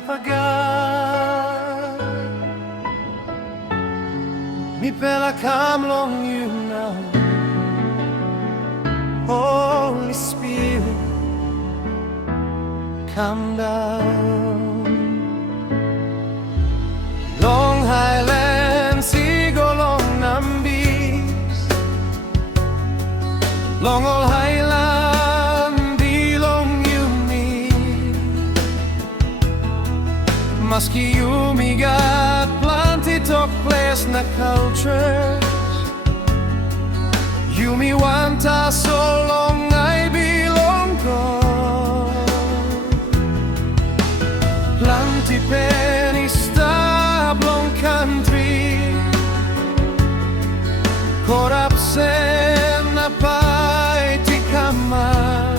God. Mi pela come long you now, Holy Spirit, come down. Long Highlands, go long Nambis, long all Highland, long Yumi. Maski Yumi got plenty talk place na cultures. Yumi Wan ta so long I belong gone. Plenty penista long country, korapsen na paiti kamar.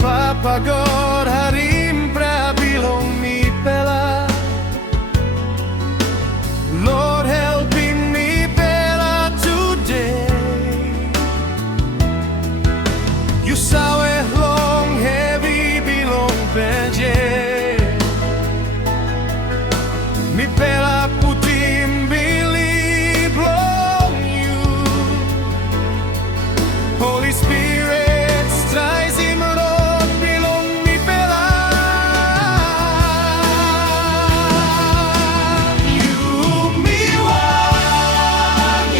Papa God harim prabilong mi pela. Lord helping me pela today. You saw it long heavy bilong PNG. Mi pela putim believe long you. Holy Spirit strives in road belong mi pela. Yumi Wan,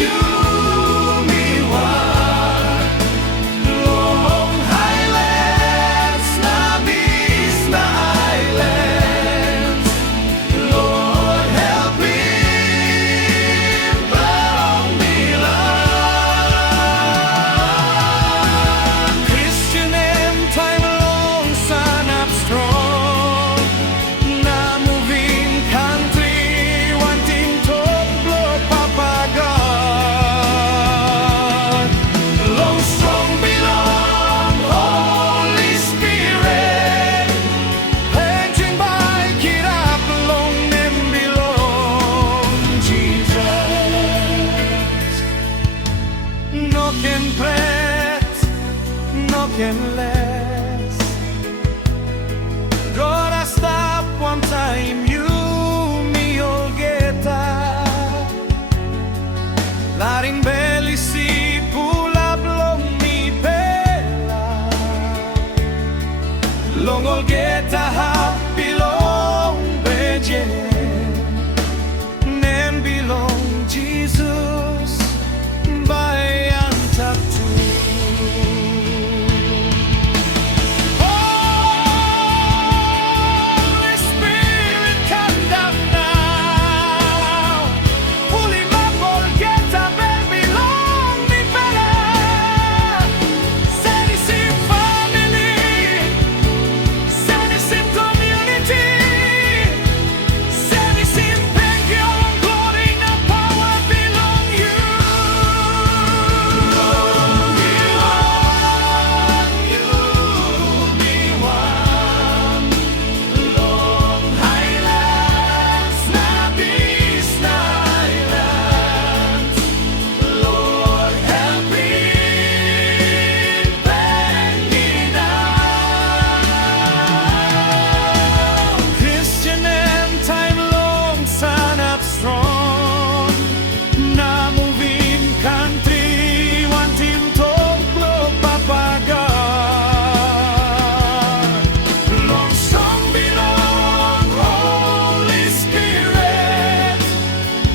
long Highlands na bis na islands. Lord help me belong milan. Christian and time long sun up strong. Na moving country wanting to blow Papa God. Long strong belong Holy Spirit. Painting by it up long them belong Jesus. No can pret, no can less. God I stop one time you me all get Larin belly see pull up long me pela. Long all get happy long beje. Nem belong Jesus by tattoo. Holy Spirit, come down now. Pull him up, all get up and belong me better. Send us in family, send us in community, send us in PNG, all glory and power belong you. Yumi Wan, long Highlands na bis na islands. Lord help me PNG now. Christian and time long sun up strong. Na moving country wanting to blow Papa God. Long song belong Holy Spirit.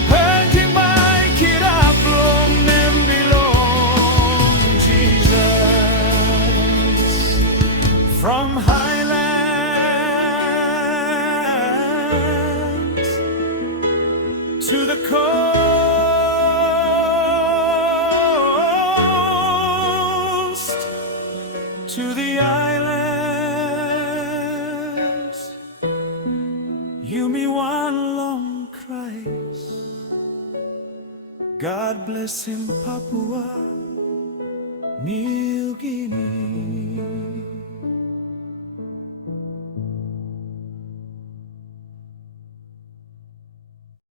Painting by it up long them belong Jesus. From Highlands to the coast, to the islands. Yumi Wan long cries. God bless him, Papua New Guinea.